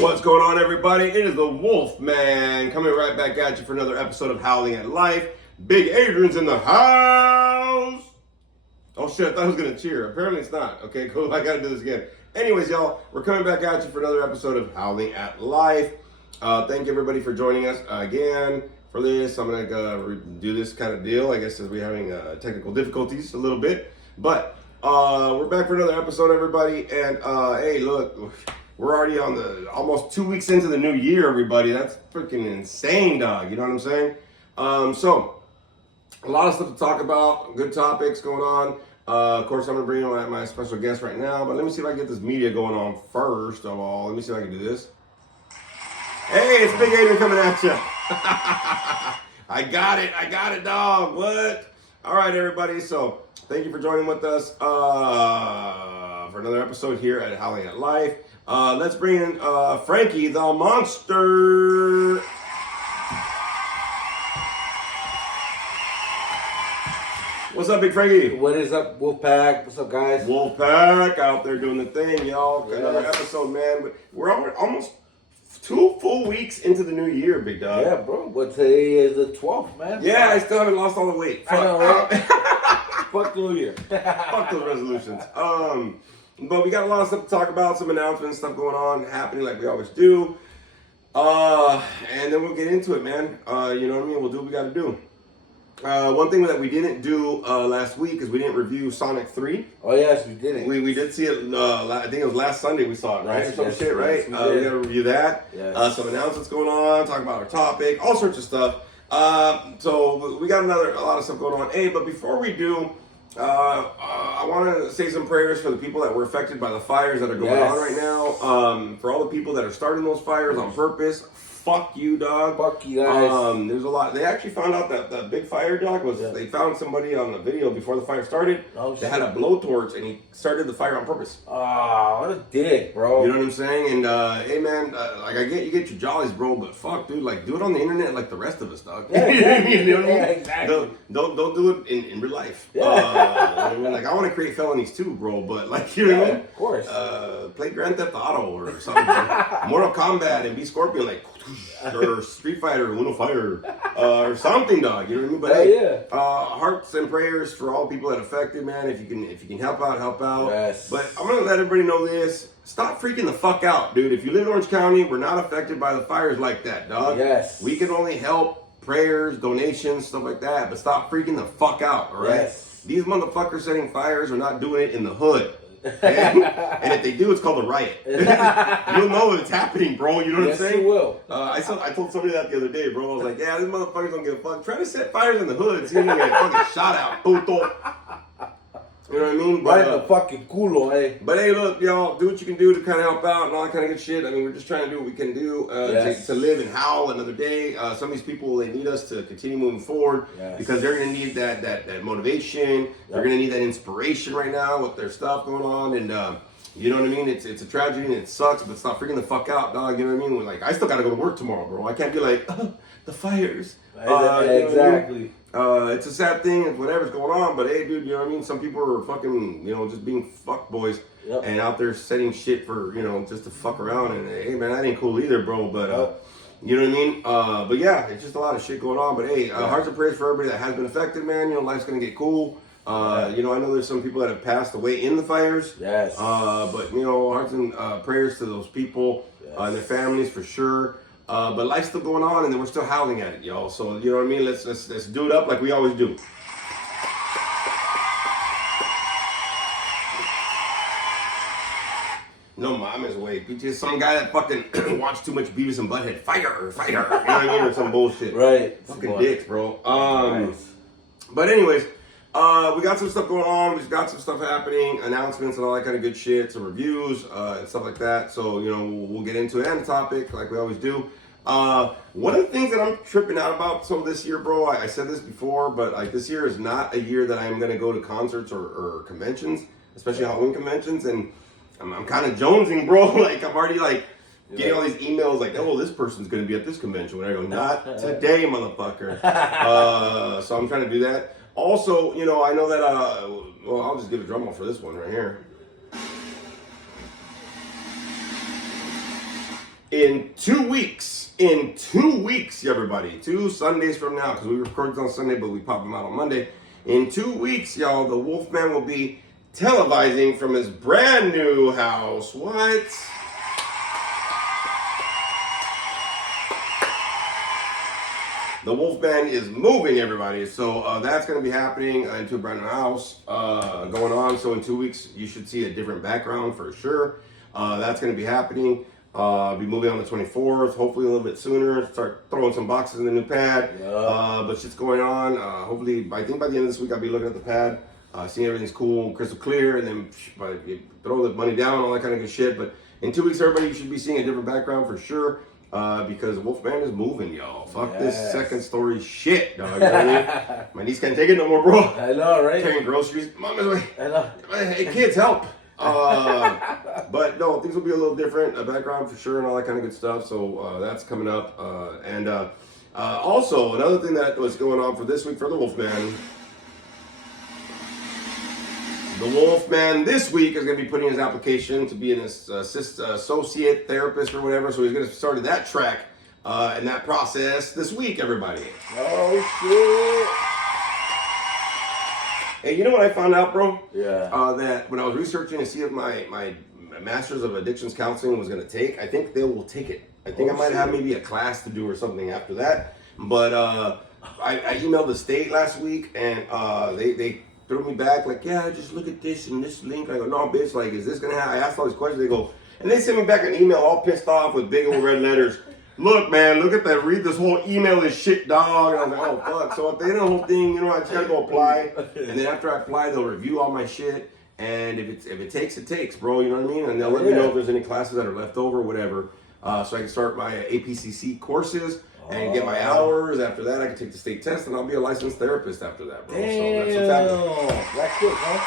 What's going on, everybody? It is the Wolf Man coming right back at you for another episode of Howling at Life. Big Adrian's in the house. Oh shit, I thought I was gonna cheer. Apparently it's not. Okay, cool. I gotta do this again. Anyways, y'all, we're coming back at you for another episode of Howling at Life. Thank you everybody for joining us again for this. I'm gonna do this kind of deal. I guess as we're having technical difficulties a little bit, but we're back for another episode, everybody. And hey, look. We're already on the almost 2 weeks into the new year, everybody. That's freaking insane, dog. You know what I'm saying? So a lot of stuff to talk about, good topics going on. Of course, I'm gonna bring in my special guest right now, but let me see if I can get this media going on first of all. Let me see if I can do this. Hey, it's Big Adrian coming at you. I got it, dog. What? All right, everybody. So thank you for joining with us for another episode here at Howling at Life. Let's bring in Frankie the Monster. What's up, Big Frankie? What is up, Wolfpack? What's up, guys? Wolfpack out there doing the thing, y'all. Yes. Another episode, man. We're almost 2 full weeks into the new year, big dog. Yeah, bro. But today is the 12th, man. Yeah, I still haven't lost all the weight. I know, right? Fuck the new year. Fuck those resolutions. But we got a lot of stuff to talk about, some announcements, stuff going on, happening like we always do. And then we'll get into it, man. You know what I mean? We'll do what we got to do. One thing that we didn't do last week is we didn't review Sonic 3. Oh, yes, we did it. We did see it, I think it was last Sunday we saw it, right? Yes, Some yes, shit, right? yes, we We got to review that. Yes. Some announcements going on, talk about our topic, all sorts of stuff. So we got a lot of stuff going on. Hey, but before we do, I want to say some prayers for the people that were affected by the fires that are going on right now. For all the people that are starting those fires on purpose, fuck you, dog. Fuck you guys. There's a lot. They actually found out that the big fire, dog, was they found somebody on the video before the fire started. Oh, they had a blowtorch and he started the fire on purpose. Ah, what a dick, bro. You know what I'm saying? And hey, man, like you get your jollies, bro, but fuck, dude, like do it on the internet like the rest of us, dog. Yeah, exactly. You know what I mean? Yeah, exactly. Don't do it in real life. Yeah. I mean, like I want to create felonies too, bro, but like you know what I mean? Of course. Play Grand Theft Auto or something. Mortal Kombat and be Scorpion, like or Street Fighter, Uno Fire, or something, dog. You know what I mean? But hey, hearts and prayers for all people that are affected, man. If you can help out, help out. Yes. But I'm gonna let everybody know this. Stop freaking the fuck out, dude. If you live in Orange County, we're not affected by the fires like that, dog. Yes. We can only help, prayers, donations, stuff like that. But stop freaking the fuck out, all right? Yes. These motherfuckers setting fires are not doing it in the hood. And if they do, it's called a riot. You'll know it's happening, bro. You know what I'm saying? Yes, you will. I told somebody that the other day, bro. I was like, yeah, these motherfuckers don't give a fuck. Try to set fires in the hood, so you're gonna get fucking shot out, puto. You know what I mean? Right in the fucking culo, eh? But hey, look, y'all, do what you can do to kind of help out and all that kind of good shit. I mean, we're just trying to do what we can do to live and howl another day. Some of these people, they need us to continue moving forward because they're going to need that motivation. They're going to need that inspiration right now with their stuff going on. And you know what I mean? It's a tragedy and it sucks, but stop freaking the fuck out, dog. You know what I mean? We're like, I still got to go to work tomorrow, bro. I can't be like, oh, the fires. Exactly. It's a sad thing, whatever's going on, but hey, dude, you know what I mean? Some people are fucking, you know, just being fuck boys and out there setting shit for, you know, just to fuck around. And hey, man, that ain't cool either, bro. But, you know what I mean? But yeah, it's just a lot of shit going on. But hey, hearts and prayers for everybody that has been affected, man. You know, life's gonna get cool. You know, I know there's some people that have passed away in the fires. Yes. But, you know, hearts and prayers to those people and their families for sure. But life's still going on, and then we're still howling at it, y'all. So you know what I mean? Let's do it up like we always do. No mama's way. Just some guy that fucking watched too much Beavis and Butthead. Fire. You know what I mean? Or some bullshit. Right. Fucking dicks, bro. Nice. But anyways, we got some stuff going on. We've got some stuff happening, announcements and all that kind of good shit, some reviews and stuff like that. So, you know, we'll get into it and the topic like we always do. One of the things that I'm tripping out about this year, bro, I said this before, but like this year is not a year that I'm going to go to concerts or conventions, especially Halloween conventions. And I'm kind of jonesing, bro. Like I'm already like getting all these emails like, oh, this person's going to be at this convention. When I go, not today, motherfucker. So I'm trying to do that. Also, you know, I know that, well, I'll just give a drum roll for this one right here. in 2 weeks. In 2 weeks, everybody. 2 Sundays from now, because we record on Sunday, but we pop them out on Monday. In 2 weeks, y'all, the Wolfman will be televising from his brand new house. What? The Wolfman is moving, everybody. So that's going to be happening into a brand new house going on. So in 2 weeks, you should see a different background for sure. That's going to be happening. I'll be moving on the 24th, hopefully a little bit sooner. Start throwing some boxes in the new pad. But shit's going on. Hopefully, I think by the end of this week, I'll be looking at the pad, seeing everything's cool, crystal clear, and then throw the money down, all that kind of good shit. But in 2 weeks, everybody, you should be seeing a different background for sure. Because Wolfman is moving, y'all. Fuck this second story shit, dog. You know what I mean? My niece can't take it no more, bro. I know, right? Carrying groceries. Mom is like, I know. Hey, kids, help. But no, things will be a little different. A background for sure and all that kind of good stuff. So that's coming up. And also, another thing that was going on for this week for the Wolfman. The Wolfman this week is going to be putting his application to be an associate therapist or whatever. So he's going to start that track and that process this week, everybody. Oh, shit. Hey, you know what I found out, bro? Yeah. That when I was researching to see if my Master's of Addictions Counseling was going to take, I think they will take it. I think I might have maybe a class to do or something after that. But I emailed the state last week and they threw me back like, yeah, just look at this and this link. I go, no, bitch, like, is this gonna happen? I asked all these questions. They go, and they sent me back an email all pissed off with big old red letters. Look, man, look at that. Read this whole email is shit, dog. And I was like, oh, fuck. So at the end of the whole thing, you know, I just gotta go apply. And then after I apply, they'll review all my shit. And if it takes, it takes, bro. You know what I mean? And they'll let me know if there's any classes that are left over, whatever. So I can start my APCC courses. And get my hours. After that, I can take the state test, and I'll be a licensed therapist after that, bro. Damn. So that's what's happening. That's quick, huh?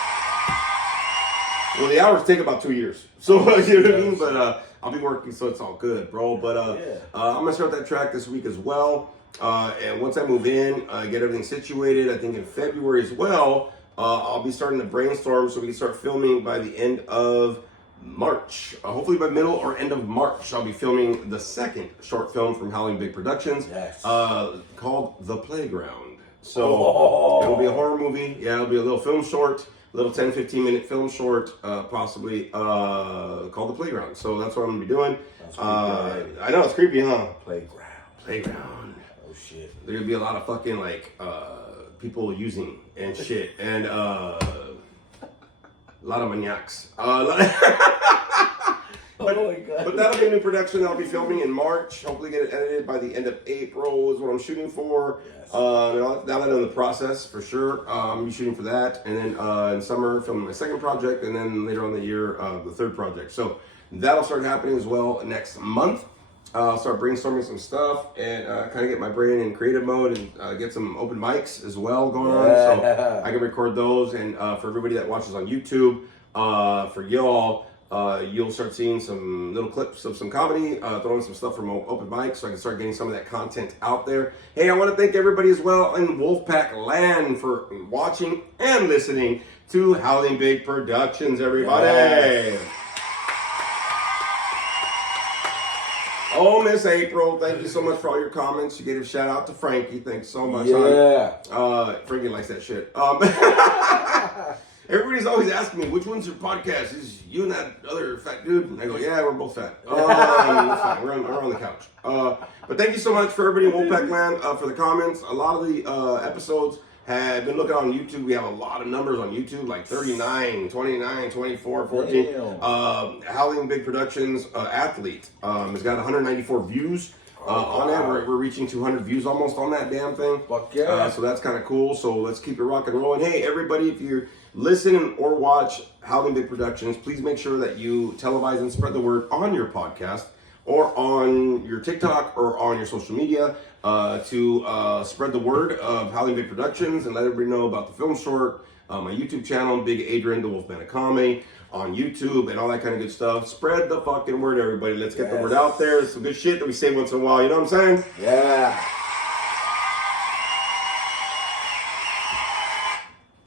Well, the hours take about 2 years. So, you know what I mean? But I'll be working, so it's all good, bro. But I'm going to start that track this week as well. And once I move in, get everything situated, I think in February as well, I'll be starting to brainstorm so we can start filming by the end of March. Hopefully by middle or end of March, I'll be filming the second short film from Howling Big Productions called The Playground. So it'll be a horror movie. Yeah, it'll be a little film short, a little 10-15 minute film short, possibly called The Playground. So that's what I'm going to be doing. I know, it's creepy, huh? Playground. Oh, shit. There's going to be a lot of fucking, like, people using and shit. And, a lot of maniacs. Oh my God. But that'll be a new production that I'll be filming in March. Hopefully get it edited by the end of April is what I'm shooting for. Yes. Now that in the process for sure. I'm shooting for that. And then in summer filming my second project. And then later on in the year, the third project. So that'll start happening as well next month. I'll start brainstorming some stuff and kind of get my brain in creative mode and get some open mics as well going on. So I can record those. And for everybody that watches on YouTube, for y'all, you'll start seeing some little clips of some comedy, throwing some stuff from open mics so I can start getting some of that content out there. Hey, I want to thank everybody as well in Wolfpack Land for watching and listening to Howling Big Productions, everybody. Yes. Oh, Miss April, thank you so much for all your comments. You gave a shout out to Frankie. Thanks so much. Frankie likes that shit. Everybody's always asking me, which one's your podcast? Is you and that other fat dude? And I go, yeah, we're both fat. It's fine. We're on the couch. But thank you so much for everybody in Wolfpack Land for the comments. A lot of the episodes have been looking on YouTube. We have a lot of numbers on YouTube, like 39, 29, 24, 14. Howling Big Productions Athlete has got 194 views on it. We're reaching 200 views almost on that damn thing. Fuck yeah. So that's kind of cool. So let's keep it rock and rolling. Hey, everybody, if you listen or watch Howling Big Productions, please make sure that you televise and spread the word on your podcast or on your TikTok or on your social media to spread the word of Howling Big Productions and let everybody know about the film short, my YouTube channel, Big Adrian, the Wolfman of Comedy, on YouTube and all that kind of good stuff. Spread the fucking word, everybody. Let's get the word out there. It's some good shit that we say once in a while. You know what I'm saying? Yeah.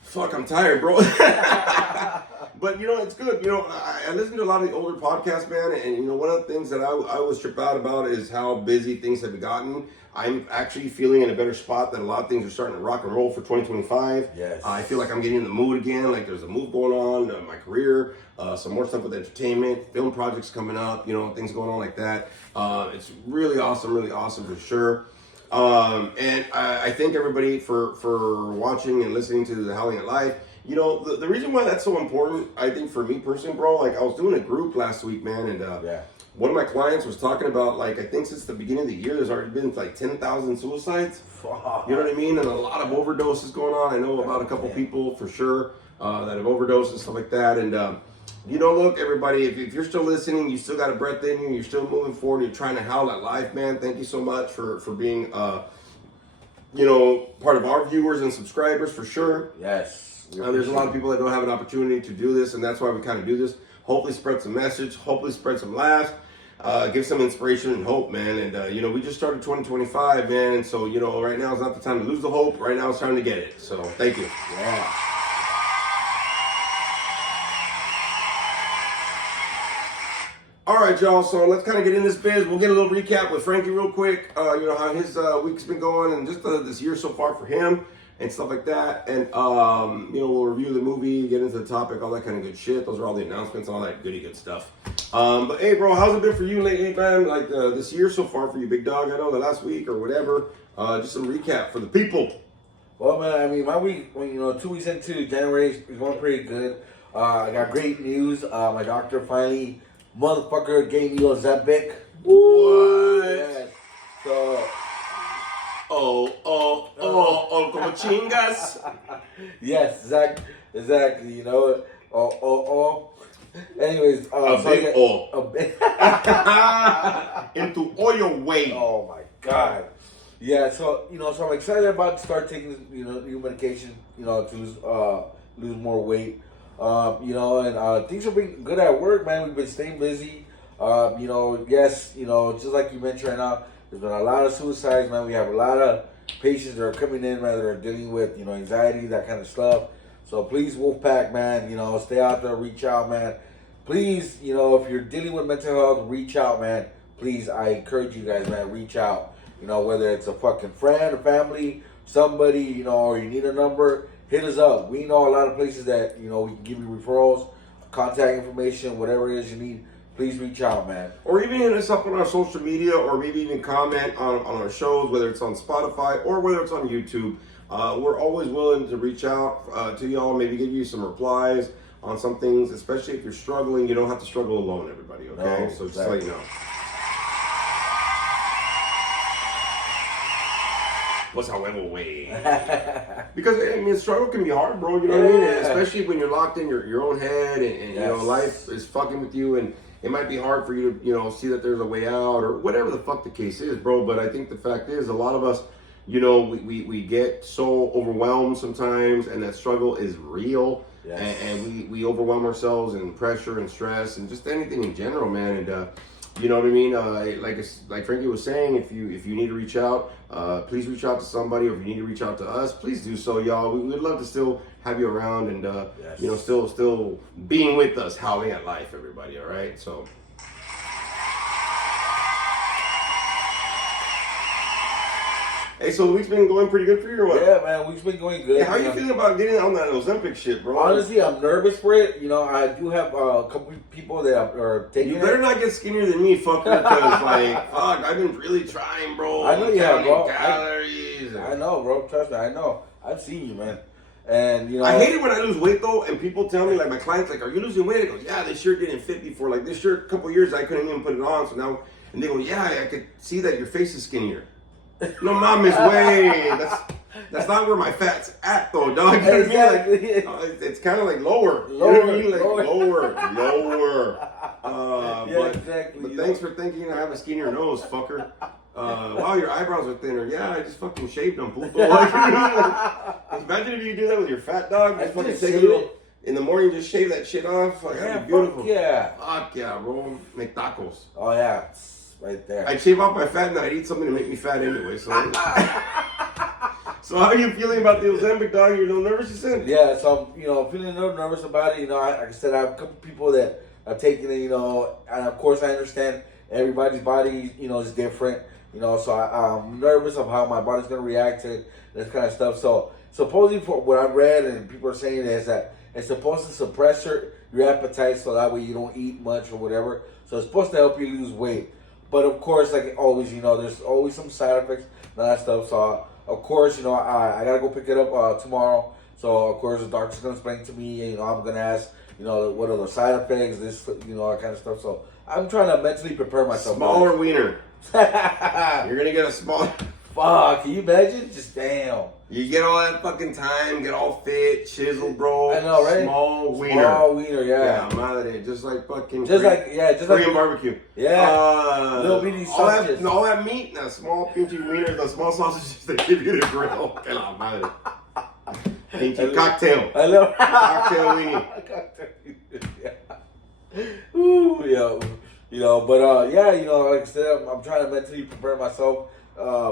Fuck, I'm tired, bro. But, it's good. I listen to a lot of the older podcasts, man, and, one of the things that I was tripped out about is how busy things have gotten. I'm actually feeling in a better spot that a lot of things are starting to rock and roll for 2025. Yes. I feel like I'm getting in the mood again, like there's a move going on in my career, some more stuff with entertainment, film projects coming up, things going on like that. It's really awesome for sure. And I thank everybody for watching and listening to the Howling at Life. The reason why that's so important, I think for me personally, bro, like I was doing a group last week, man, and one of my clients was talking about, like, I think since the beginning of the year, there's already been like 10,000 suicides. Fuck. You know what I mean? And a lot of overdoses going on. I know about a couple people for sure that have overdosed and stuff like that. And, look, everybody, if you're still listening, you still got a breath in you, you're still moving forward, you're trying to howl at life, man, thank you so much for being, part of our viewers and subscribers for sure. Yes. There's a lot of people that don't have an opportunity to do this, and that's why we kind of do this. Hopefully spread some message, hopefully spread some laughs, give some inspiration and hope, man. And, we just started 2025, man. And so, right now is not the time to lose the hope. Right now it's time to get it. So thank you. Yeah. All right, y'all. So let's kind of get in this biz. We'll get a little recap with Frankie real quick. How his week's been going and just this year so far for him and stuff like that. And, we'll review the movie, get into the topic, all that kind of good shit. Those are all the announcements, all that goody good stuff. But hey, bro, how's it been for you lately, man? Like this year so far for you, big dog? I know the last week or whatever. Just some recap for the people. Well, man, I mean, my week, 2 weeks into January is going pretty good. I got great news. My doctor finally, motherfucker, gave me Ozempic. What? Yes. So. Como chingas. Yes, exactly. Anyways, a big into oil weight. Oh my god. Yeah, so I'm excited about to start taking new medication, to lose more weight. And things have been good at work, man. We've been staying busy. Yes, just like you mentioned right now, there's been a lot of suicides, man. We have a lot of patients that are coming in, man, that are dealing with, anxiety, that kind of stuff. So please, Wolfpack, man, stay out there, reach out, man. Please, if you're dealing with mental health, reach out, man. Please, I encourage you guys, man, reach out. Whether it's a fucking friend, a family, somebody, or you need a number, hit us up. We know a lot of places that, we can give you referrals, contact information, whatever it is you need. Please reach out, man. Or even hit us up on our social media, or maybe even comment on our shows, whether it's on Spotify or whether it's on YouTube. We're always willing to reach out to y'all, maybe give you some replies on some things, especially if you're struggling. You don't have to struggle alone, everybody, okay? No, so just exactly. so you know. What's our level way? Because struggle can be hard, bro. You know what I mean? And especially when you're locked in your own head, and yes. Life is fucking with you, and it might be hard for you to see that there's a way out or whatever the fuck the case is, bro. But I think the fact is, a lot of us, we get so overwhelmed sometimes, and that struggle is real. Yes. And we overwhelm ourselves in pressure and stress and just anything in general, man. And you know what I mean? Like Frankie was saying, if you need to reach out, please reach out to somebody, or if you need to reach out to us, please do so, y'all. We'd love to still have you around and yes. still being with us, howling at life, everybody. All right, so. Hey, so the week's been going pretty good for you, or what? Yeah, man, week's been going good. Hey, how are you feeling about getting on that Ozempic shit, bro? Honestly, I'm nervous for it. I do have a couple people that are taking it. You better not get skinnier than me, fucker, because, fuck, I've been really trying, bro. I know you have, bro. Calories. I know, bro. Trust me, I know. I've seen you, man. And, I hate it when I lose weight, though, and people tell me, my clients, are you losing weight? I go, yeah, this shirt getting fit before. This shirt, a couple years, I couldn't even put it on, so now, and they go, yeah, I could see that your face is skinnier. No mames, way. That's not where my fat's at, though, dog. You know exactly. what I mean? It's kind of lower. Lower. You know what I mean? Lower. Yeah, exactly. But thanks for thinking I have a skinnier nose, fucker. Wow, your eyebrows are thinner. Yeah, I just fucking shaved them, puto. Imagine if you do that with your fat dog. Just fucking take a little in the morning, just shave that shit off. That'd be beautiful. Fuck yeah, bro. Make tacos. Oh yeah. Right there. I'd shave off my fat and I'd eat something to make me fat anyway. So So how are you feeling about the Ozempic, dog? You're a little nervous, you said? Yeah, so I'm, feeling a little nervous about it. Like I said, I have a couple people that have taken it, and of course I understand everybody's body, is different, so I'm nervous of how my body's going to react to this kind of stuff. So supposedly for what I've read and people are saying is that it's supposed to suppress your appetite so that way you don't eat much or whatever. So it's supposed to help you lose weight. But of course, like always, there's always some side effects and that stuff. So of course, I gotta go pick it up tomorrow. So of course, the doctor's gonna explain to me. I'm gonna ask, what are the side effects, this, that kind of stuff. So I'm trying to mentally prepare myself. Smaller wiener. You're gonna get a smaller. Fuck, can you imagine? Just damn. You get all that fucking time, get all fit, chiseled, bro. I know, right? Small wiener. Small wiener, yeah. Yeah, madre, just like fucking. Korean barbecue. Yeah. Little bitty sausages. All that meat, that small pinchy wiener, the small sausages they give you to grill. Que la madre. Pinchy cocktail. I know. Cocktail weenie. Yeah. Ooh, yeah. But like I said, I'm trying to mentally prepare myself,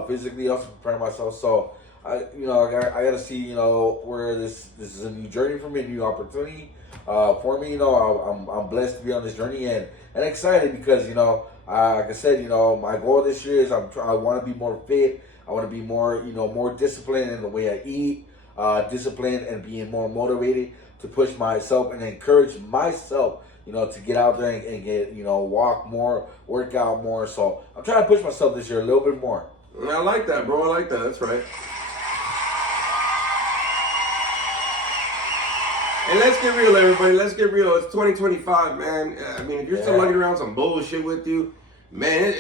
physically also prepare myself. So I gotta see, where this is a new journey for me, a new opportunity for me. I'm blessed to be on this journey and excited because like I said, my goal this year is I want to be more fit. I want to be more more disciplined in the way I eat, disciplined and being more motivated to push myself and encourage myself. To get out there and get, walk more, work out more. So I'm trying to push myself this year a little bit more. I like that, bro. I like that. That's right. And let's get real, everybody. Let's get real. It's 2025, man. I mean, if you're still lugging around some bullshit with you, man,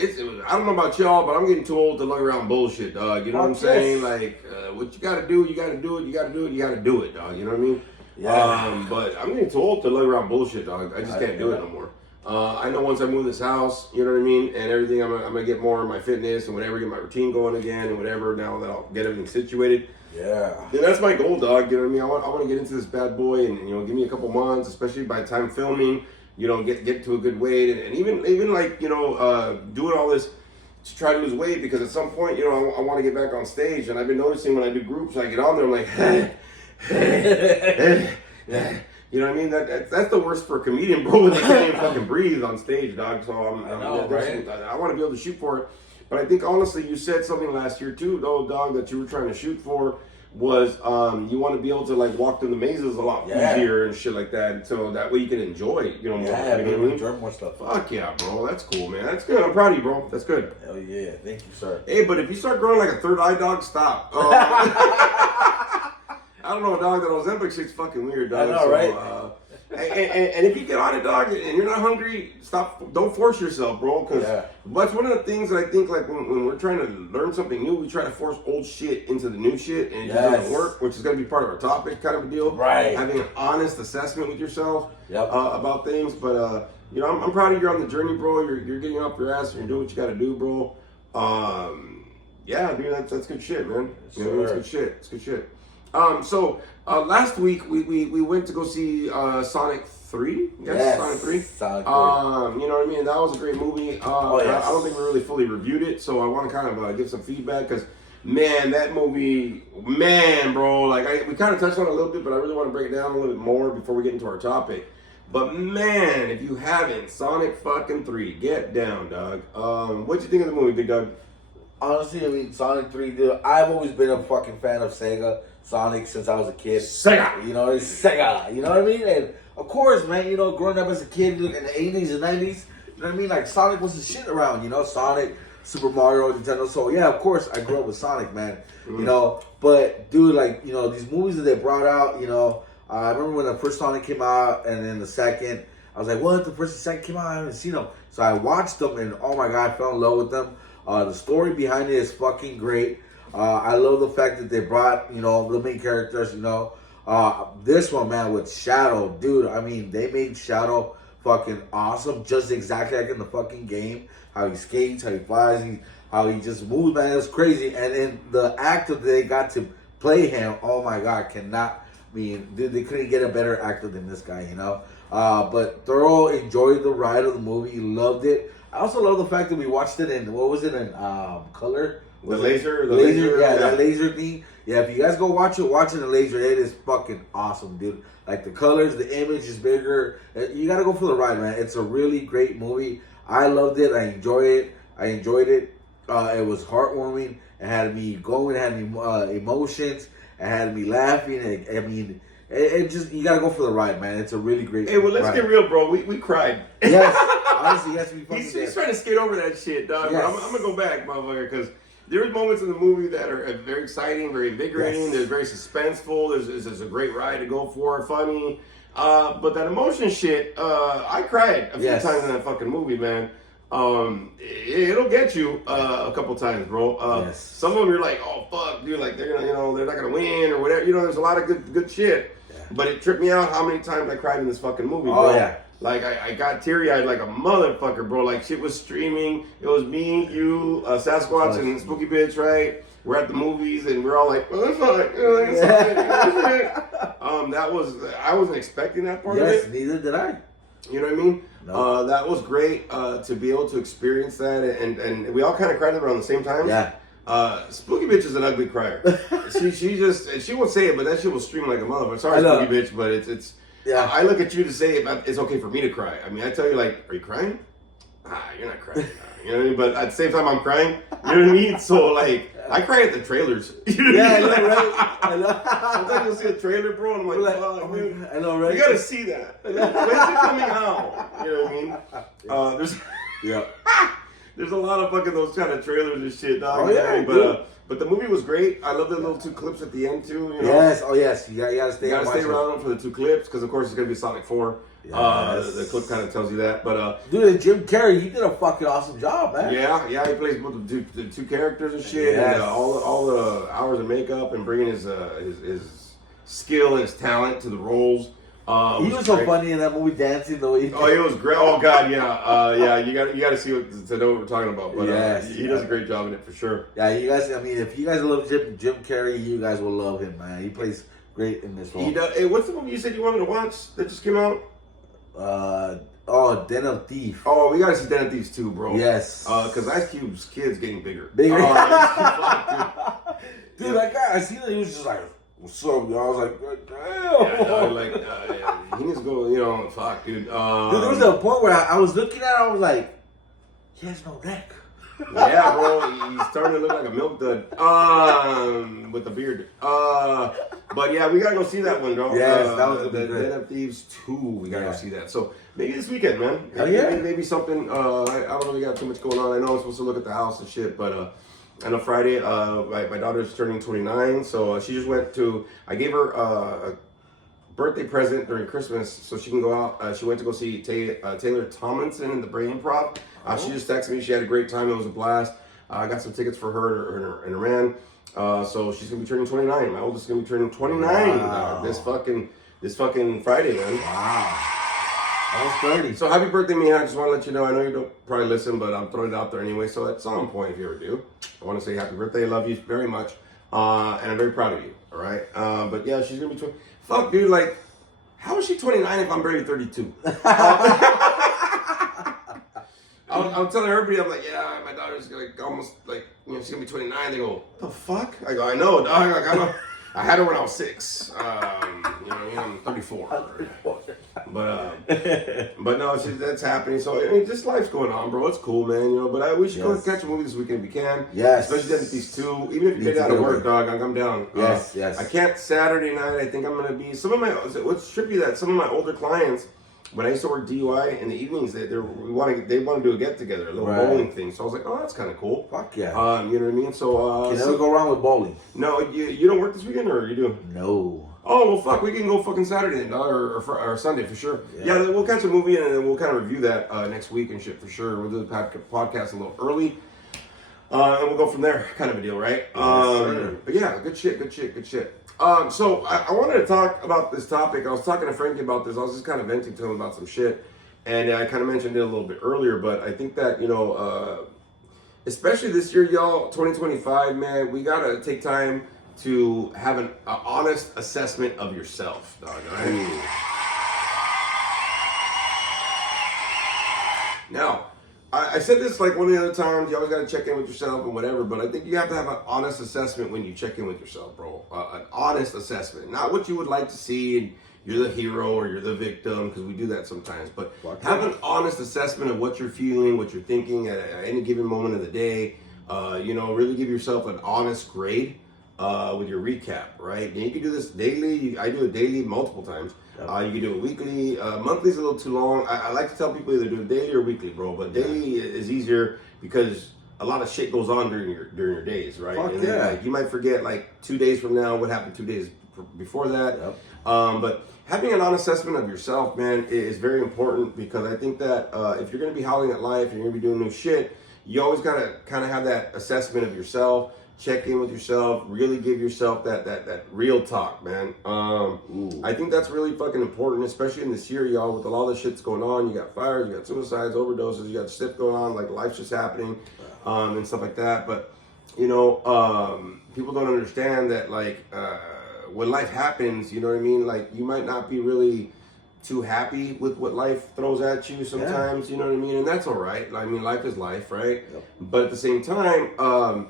I don't know about y'all, but I'm getting too old to lug around bullshit, dog. You know what I'm saying? Like, what you gotta do, you gotta do it. You gotta do it. You gotta do it, dog. You know what I mean? Yeah. But I'm getting too old to lug around bullshit, dog. I just can't do it no more. I know once I move this house, you know what I mean, and everything, I'm gonna get more in my fitness and whatever, get my routine going again and whatever. Now that I'll get everything situated. Yeah. Then that's my goal, dog. You know what I mean? I want to get into this bad boy and give me a couple months, especially by the time filming. Get to a good weight and even like doing all this to try to lose weight because at some point I want to get back on stage and I've been noticing when I do groups I get on there I'm like. You know what I mean? That's the worst for a comedian, bro. When they can't even fucking breathe on stage, dog. So I want to be able to shoot for it. But I think honestly, you said something last year too, though, dog, that you were trying to shoot for was you want to be able to like walk through the mazes a lot easier and shit like that, and so that way you can enjoy, more. Yeah, enjoy more stuff. Fuck yeah, bro. That's cool, man. That's good. I'm proud of you, bro. That's good. Hell yeah, thank you, sir. Hey, but if you start growing like a third eye, dog, stop. I don't know, dog. That Ozempic shit's fucking weird, dog. I know, right? And if you get on it, dog, and you're not hungry, stop. Don't force yourself, bro. Because that's one of the things that I think, like when we're trying to learn something new, we try to force old shit into the new shit, and it just doesn't work. Which is going to be part of our topic, kind of a deal. Right. Having an honest assessment with yourself about things. But I'm proud of you on the journey, bro. You're getting off your ass and you're doing what you got to do, bro. Yeah, dude, that's good shit, man. That's good shit. It's good shit. So last week we went to go see Sonic 3. Yes, Sonic 3. Sonic 3. You know what I mean? That was a great movie. I don't think we really fully reviewed it, so I want to kind of give some feedback because, man, that movie, bro, like we kind of touched on it a little bit, but I really want to break it down a little bit more before we get into our topic. But man, if you haven't, Sonic fucking 3, get down, dog. What'd you think of the movie, Big Dog? Honestly, I mean, Sonic 3, dude, I've always been a fucking fan of Sonic since I was a kid. Sega! It's Sega, you know what I mean? And of course, man, growing up as a kid in the 80s and 90s, you know what I mean? Like, Sonic was the shit around, Sonic, Super Mario, Nintendo. So, yeah, of course, I grew up with Sonic, man. But, dude, like, these movies that they brought out, I remember when the first Sonic came out and then the second, I was like, what? The first and second came out? I haven't seen them. So I watched them and, oh my God, I fell in love with them. The story behind it is fucking great. I love the fact that they brought, the main characters, this one, man, with Shadow, dude, I mean, they made Shadow fucking awesome, just exactly like in the fucking game. How he skates, how he flies, how he just moves, man, it was crazy. And then the actor they got to play him, oh my God, dude, they couldn't get a better actor than this guy, But thorough, enjoyed the ride of the movie, loved it. I also love the fact that we watched it in, what was it, in color? The laser, that laser thing. Yeah, if you guys go watch it in the laser. It is fucking awesome, dude. Like the colors, the image is bigger. You gotta go for the ride, man. It's a really great movie. I loved it. I enjoyed it. It was heartwarming. It had me going. It had me emotions. It had me laughing. It just, you gotta go for the ride, man. It's a really great. Hey, well, let's ride. get real, bro. We cried. Yes, honestly, yes, we fucking He's trying to skate over that shit, dog. Yes. I'm gonna go back, motherfucker, because there's moments in the movie that are very exciting, very invigorating. Yes. There's very suspenseful. There's a great ride to go for, funny. But that emotion shit, I cried a few Yes. times in that fucking movie, man. It'll get you a couple times, bro. Yes. Some of them you're like, oh fuck, dude, like they're gonna, they're not gonna win or whatever. There's a lot of good shit. Yeah. But it tripped me out how many times I cried in this fucking movie, Oh, bro. yeah. Like I got teary eyed like a motherfucker, bro. Like shit was streaming. It was me, you, Sasquatch, and Spooky Bitch, right? We're at the movies and we're all like, oh, it's fine. That was, I wasn't expecting that part of Yes, it. neither did I. You know what I mean? No. That was great to be able to experience that, and we all kind of cried around the same time. Yeah. Spooky Bitch is an ugly crier. she won't say it, but that shit will stream like a motherfucker. Sorry, I know. Spooky Bitch, but it's. Yeah. I look at you to say if it's okay for me to cry. I mean, I tell you like, are you crying? You're not crying. You know what I mean? But at the same time, I'm crying. You know what I mean? So like, I cry at the trailers. You know Yeah, what I know, mean? right? I know. Sometimes you'll see a trailer, bro, and I'm like, fuck, dude. I know, right? You gotta see that. When's it coming out? You know what I mean? There's Yeah. there's a lot of fucking those kind of trailers and shit, dog. Oh, yeah, But the movie was great. I love the little 2 clips at the end too. You know? Yes. Oh, yes. You gotta stay. You gotta on stay watching. around for the 2 clips because of course it's gonna be Sonic 4. Yes. The clip kind of tells you that, but Dude, Jim Carrey, he did a fucking awesome job, man. yeah, he plays both the two characters and shit, Yes. and all the hours of makeup and bringing his skill and his talent to the roles. He was so funny in that movie, dancing the way. Oh, it was great. Oh God, yeah, yeah. You got to see to know what we're talking about. But Yes, he does a great job in it for sure. Yeah, you guys. I mean, if you guys love Jim Carrey, you guys will love him, man. He plays great in this role. He does. Hey, what's the movie you said you wanted to watch that just came out? Den of Thief. Oh, we gotta see Den of Thieves too, bro. Yes. Because Ice Cube's kid's getting bigger. Bigger. Oh, Dude, that guy, I seen it. He was just like, "What's up?" Y'all? I was like, "God yeah, damn." he needs to go. Fuck, dude. Dude, there was a point where I was looking at it. I was like, "He has no neck." Yeah, bro, he's starting to look like a milk dud. With the beard. But yeah, we gotta go see that one, bro. Yes, that was the good. Den of Thieves 2. We gotta Yeah. go see that. So maybe this weekend, man. Hell yeah. Maybe something. I don't really got too much going on. I know I'm supposed to look at the house and shit, but I know Friday. My daughter's turning 29, so she just went to. I gave her a birthday present during Christmas, so she can go out. She went to go see Taylor Tomlinson in the Brain Prop. She just texted me. She had a great time. It was a blast. I got some tickets for her and her man. So she's gonna be turning 29. My oldest is gonna be turning 29 Wow. this fucking Friday, man. Wow. Almost 30. So happy birthday, Mia. I just want to let you know. I know you don't probably listen, but I'm throwing it out there anyway. So at some point, if you ever do, I want to say happy birthday. I love you very much, and I'm very proud of you. All right. But yeah, she's gonna be 20. Fuck, dude. Like, how is she 29 if I'm barely 32? I'm telling everybody, I'm like, yeah, my daughter's like almost like, she's gonna be 29. They go, the fuck? I go, I know, dog. Like, I had her when I was 6. I'm 34. But no, that's happening. So I mean, just life's going on, bro. It's cool, man. But we should go catch a movie this weekend if we can. Yes. Especially at these 2. Even if you get out of work, dog, I'm down. Yes. I can't Saturday night. I think I'm gonna be what's trippy that some of my older clients. When I used to work DUI in the evenings, they want to do a get together, a little bowling thing. So I was like, oh, that's kind of cool. Fuck yeah. You know what I mean? So you never go wrong with bowling. No, you don't work this weekend, or you do? No. Oh well, fuck. We can go fucking Saturday then, or Sunday for sure. Yeah, we'll catch a movie and then we'll kind of review that next week and shit for sure. We'll do the podcast a little early, and we'll go from there. Kind of a deal, right? But yeah, good shit. So I wanted to talk about this topic. I was talking to Frankie about this. I was just kind of venting to him about some shit, and I kind of mentioned it a little bit earlier. But I think that especially this year, y'all, 2025, man, we gotta take time to have an honest assessment of yourself, dog. Right? Now, I said this like one of the other times. You always got to check in with yourself and whatever. But I think you have to have an honest assessment when you check in with yourself, bro. An honest assessment, not what you would like to see. And you're the hero or you're the victim, because we do that sometimes. But have an honest assessment of what you're feeling, what you're thinking at any given moment of the day. Really give yourself an honest grade with your recap, right? And you can do this daily. I do it daily multiple times. You can do it weekly. Monthly's a little too long. I like to tell people either do it daily or weekly, bro. But daily is easier because a lot of shit goes on during your days, right? Fuck and yeah. then, you might forget 2 days from now what happened 2 days before that. Yep. But having an honest assessment of yourself, man, is very important, because I think that if you're going to be howling at life, you're going to be doing new shit, you always got to kind of have that assessment of yourself. Check in with yourself, really give yourself that real talk, man. I think that's really fucking important, especially in this year, y'all, with all the shit's going on. You got fires, you got suicides, overdoses, you got shit going on, like life's just happening, and stuff like that. But, people don't understand that, when life happens, you know what I mean? Like, you might not be really too happy with what life throws at you sometimes, you know what I mean? And that's all right. I mean, life is life, right? Yep. But at the same time,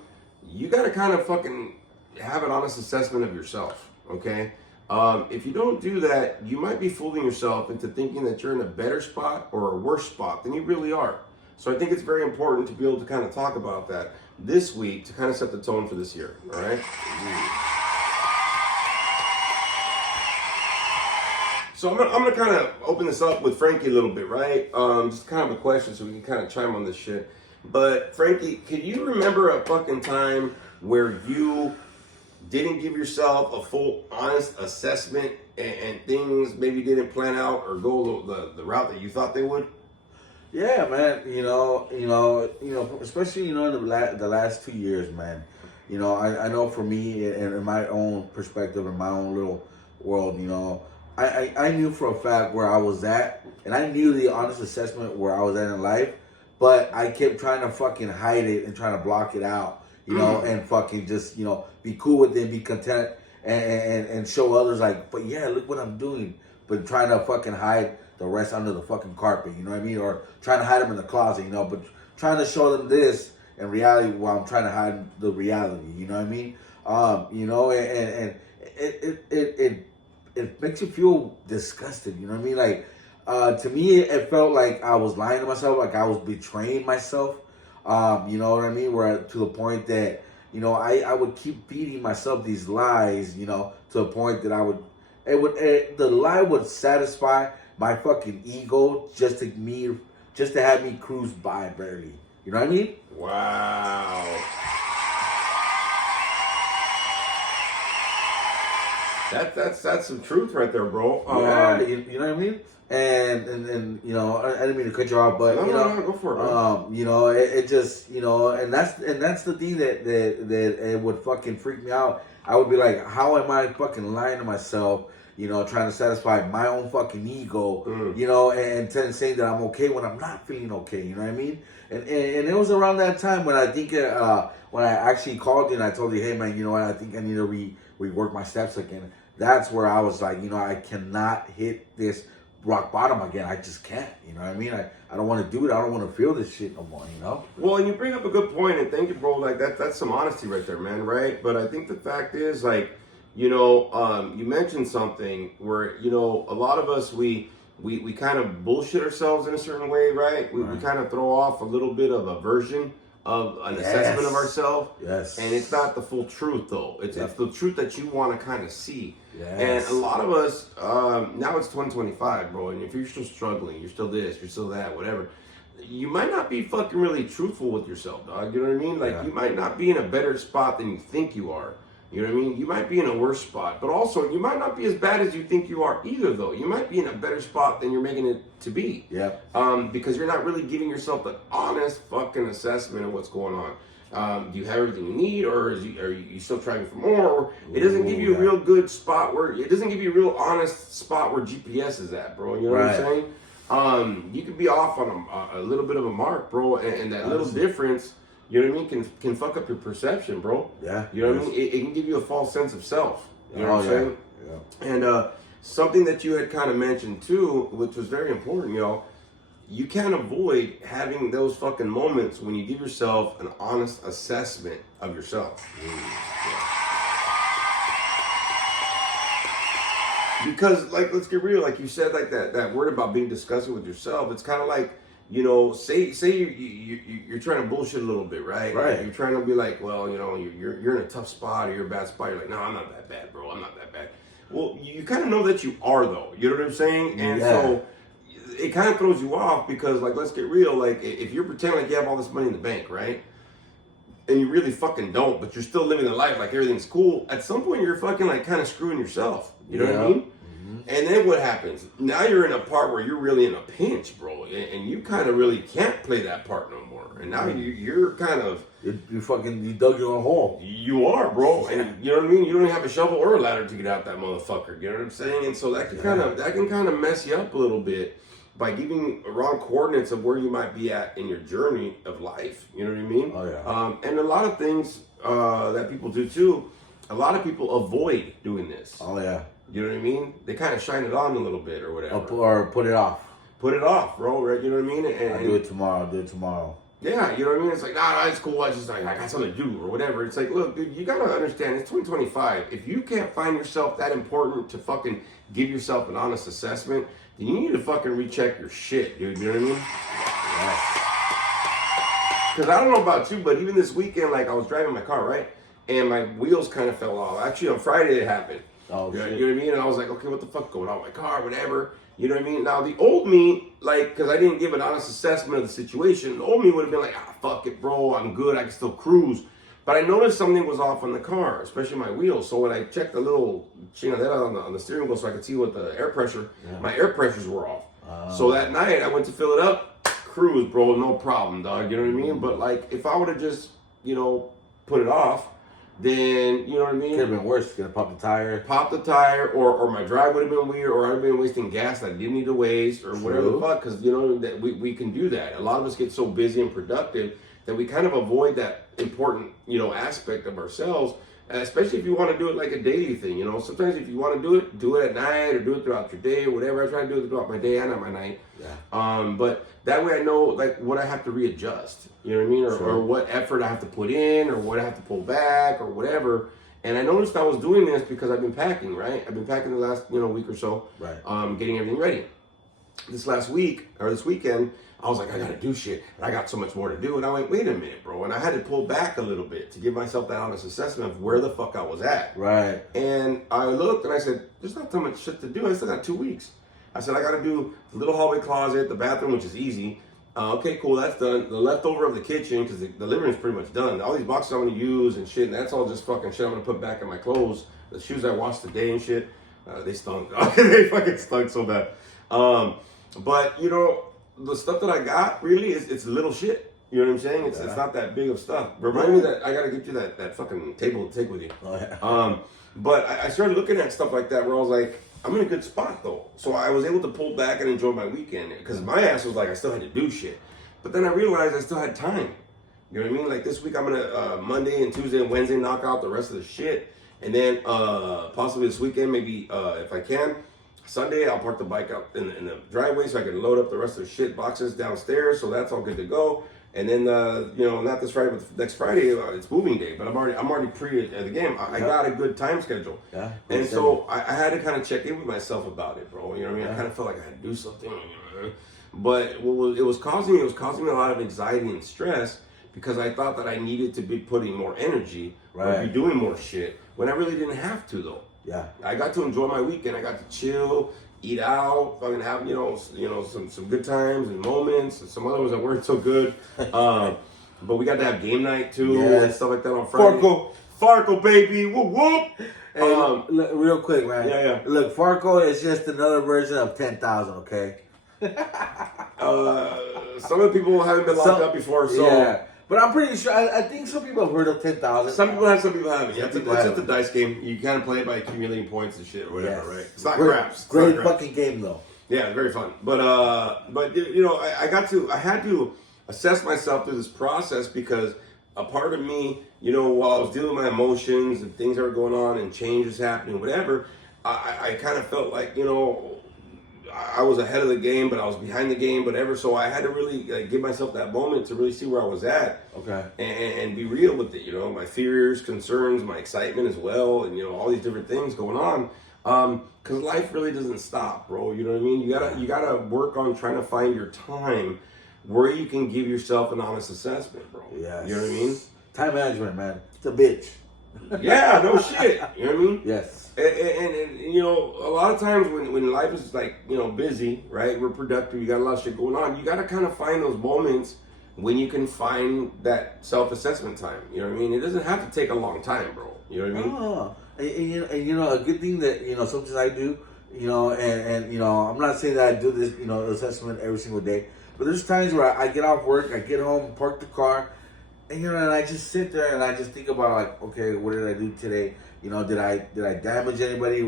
you got to kind of fucking have an honest assessment of yourself, okay? If you don't do that, you might be fooling yourself into thinking that you're in a better spot or a worse spot than you really are. So I think it's very important to be able to kind of talk about that this week to kind of set the tone for this year, all right? So I'm gonna kind of open this up with Frankie a little bit, right? Just kind of a question so we can kind of chime on this shit. But Frankie, can you remember a fucking time where you didn't give yourself a full, honest assessment and things maybe didn't plan out or go the route that you thought they would? Yeah, man. Especially in the last 2 years, man. I know for me and in my own perspective, in my own little world, I knew for a fact where I was at, and I knew the honest assessment where I was at in life. But I kept trying to fucking hide it and trying to block it out, and fucking just, be cool with it, be content, and show others but yeah, look what I'm doing. But trying to fucking hide the rest under the fucking carpet, you know what I mean? Or trying to hide them in the closet, but trying to show them this in reality while I'm trying to hide the reality, you know what I mean? And it makes you feel disgusted, you know what I mean? To me, it felt like I was lying to myself, like I was betraying myself. You know what I mean? Where to the point that, I would keep feeding myself these lies, to the point that the lie would satisfy my fucking ego just to have me cruise by barely. You know what I mean? Wow. That's some truth right there, bro. Yeah, you know what I mean? And I didn't mean to cut you off, but no, go for it. It just and that's the thing that it would fucking freak me out. I would be like, how am I fucking lying to myself? Trying to satisfy my own fucking ego, and saying that I'm okay when I'm not feeling okay. You know what I mean? And it was around that time when I think when I actually called you and I told you, hey man, you know what? I think I need to rework my steps again. That's where I was like, I cannot hit this rock bottom again. I just can't. You know what I mean? I don't want to do it. I don't want to feel this shit no more. Well, and you bring up a good point, and thank you, bro. That's some honesty right there, man. Right? But I think the fact is, you mentioned something where a lot of us we kind of bullshit ourselves in a certain way, right? We kind of throw off a little bit of a version of an assessment of ourselves. Yes. And it's not the full truth, though. It's the truth that you want to kind of see. Yes. And a lot of us, now it's 2025, bro, and if you're still struggling, you're still this, you're still that, whatever, you might not be fucking really truthful with yourself, dog. You know what I mean? You might not be in a better spot than you think you are. You know what I mean? You might be in a worse spot, but also you might not be as bad as you think you are either, though. You might be in a better spot than you're making it to be. Yeah. Because you're not really giving yourself the honest fucking assessment of what's going on. Do you have everything you need, or are you still trying for more? Or it doesn't give you a real good spot it doesn't give you a real honest spot where GPS is at, bro. You know what I'm saying? You could be off on a little bit of a mark, bro, and that little difference, you know what I mean, can fuck up your perception, bro. Yeah. You know what I mean? It can give you a false sense of self. You know what I'm saying? Yeah. And something that you had kind of mentioned too, which was very important, you can't avoid having those fucking moments when you give yourself an honest assessment of yourself. Because, like, let's get real. Like you said, like that word about being disgusting with yourself. It's kind of like, you know, say you're trying to bullshit a little bit, right? Right. You're trying to be like, well, you know, you're in a tough spot or you're a bad spot. You're like, no, I'm not that bad, bro. I'm not that bad. Well, you kind of know that you are, though. You know what I'm saying? And so it kind of throws you off because, like, let's get real. Like, if you're pretending like you have all this money in the bank, right? And you really fucking don't, but you're still living the life like everything's cool. At some point, you're fucking like kind of screwing yourself. You know what I mean? Mm-hmm. And then what happens? Now you're in a part where you're really in a pinch, bro, and you kind of really can't play that part no more. And now you're kind of you dug your own hole. You are, bro, and you know what I mean. You don't even have a shovel or a ladder to get out that motherfucker. You know what I'm saying? And so that can kind of mess you up a little bit by giving wrong coordinates of where you might be at in your journey of life. You know what I mean? Oh yeah. And a lot of things that people do too. A lot of people avoid doing this. Oh yeah. You know what I mean? They kind of shine it on a little bit or whatever. Or put it off. Put it off, bro. Right? You know what I mean? And I'll do it tomorrow. Yeah, you know what I mean? It's like, nah, it's cool. I got something to do or whatever. It's like, look, dude, you got to understand, it's 2025. If you can't find yourself that important to fucking give yourself an honest assessment, then you need to fucking recheck your shit, dude. You know what I mean? Because I don't know about you, but even this weekend, like, I was driving my car, right? And my wheels kind of fell off. Actually, on Friday it happened. Oh, shit. You know what I mean? And I was like, okay, what the fuck going on with my car, whatever. You know what I mean? Now, the old me, like, because I didn't give an honest assessment of the situation, the old me would have been like, fuck it, bro, I'm good, I can still cruise. But I noticed something was off on the car, especially my wheels. So when I checked the little chingadera on the steering wheel so I could see what the air pressure, my air pressures were off. So that night, I went to fill it up, cruise, bro, no problem, dog, you know what I mean? But, like, if I would have just, you know, put it off, then, you know what I mean? Could have been worse. Gonna pop the tire. Or my drive would have been weird, or I'd have been wasting gas that I didn't need to waste, or whatever the fuck, because, you know, that we can do that. A lot of us get so busy and productive that we kind of avoid that important, you know, aspect of ourselves, especially if you want to do it like a daily thing, you know. Sometimes if you want to do it at night, or do it throughout your day, or whatever. I try to do it throughout my day and at my night. Yeah. But that way I know, like, what I have to readjust, you know what I mean? Or what effort I have to put in, or what I have to pull back, or whatever. And I noticed I was doing this because I've been packing, right? I've been packing the last, you know, week or so. Right. Getting everything ready. This weekend, I was like, I gotta do shit. And I got so much more to do. And I went, wait a minute, bro. And I had to pull back a little bit to give myself that honest assessment of where the fuck I was at. Right. And I looked and I said, there's not so much shit to do. I still got 2 weeks. I said, I gotta do the little hallway closet, the bathroom, which is easy. Okay, cool, that's done. The leftover of the kitchen, because the living room's pretty much done. All these boxes I'm gonna use and shit, and that's all just fucking shit I'm gonna put back in my clothes. The shoes I washed today and shit, they stunk. They fucking stunk so bad. But, you know, the stuff that I got, really, it's little shit. You know what I'm saying? It's not that big of stuff. Remind me that I gotta get you that fucking table to take with you. Oh, yeah. But I started looking at stuff like that where I was like, I'm in a good spot though. So I was able to pull back and enjoy my weekend because my ass was like, I still had to do shit. But then I realized I still had time. You know what I mean? Like this week, I'm gonna Monday and Tuesday and Wednesday knock out the rest of the shit. And then possibly this weekend, maybe if I can, Sunday, I'll park the bike out in the driveway so I can load up the rest of the shit boxes downstairs. So that's all good to go. And then, you know, not this Friday, but next Friday, it's moving day. But I'm already pre at the game. I got a good time schedule. Yeah. And so I had to kind of check in with myself about it, bro. You know what I mean? I kind of felt like I had to do something. But it was causing me a lot of anxiety and stress because I thought that I needed to be putting more energy or be doing more shit when I really didn't have to, though. Yeah. I got to enjoy my weekend. I got to chill, eat out, fucking have, you know, some good times and moments, and some other ones that weren't so good. But we got to have game night too and stuff like that on Friday. Farco, baby, whoop whoop. Hey, look, real quick, man. Yeah. Look, Farco is just another version of 10,000, okay? Some of the people haven't been locked up before, so. Yeah. But I'm pretty sure, I think some people have heard of 10,000. Some people have, some people haven't. Yeah, it's just a dice game. You kind of play it by accumulating points and shit or whatever, right? It's not craps. Great fucking game, though. Yeah, very fun. But you know, I had to assess myself through this process because a part of me, you know, while I was dealing with my emotions and things that were going on and changes happening, whatever, I kind of felt like, you know, I was ahead of the game, but I was behind the game, whatever. So I had to really give myself that moment to really see where I was at. Okay. And be real with it, you know, my fears, concerns, my excitement as well, and, you know, all these different things going on. Because life really doesn't stop, bro. You know what I mean? You gotta work on trying to find your time where you can give yourself an honest assessment, bro. Yes. You know what I mean? Time management, man. It's a bitch. Yeah, no shit. You know what I mean? Yes. And you know, a lot of times when life is like, you know, busy, right? We're productive, you got a lot of shit going on. You got to kind of find those moments when you can find that self-assessment time. You know what I mean? It doesn't have to take a long time, bro. You know what I mean? Oh. And you know, a good thing that, you know, something I do, you know, and you know, I'm not saying that I do this, you know, assessment every single day, but there's times where I get off work, I get home, park the car, and you know, and I just sit there and I just think about like, okay, what did I do today? You know, did I damage anybody?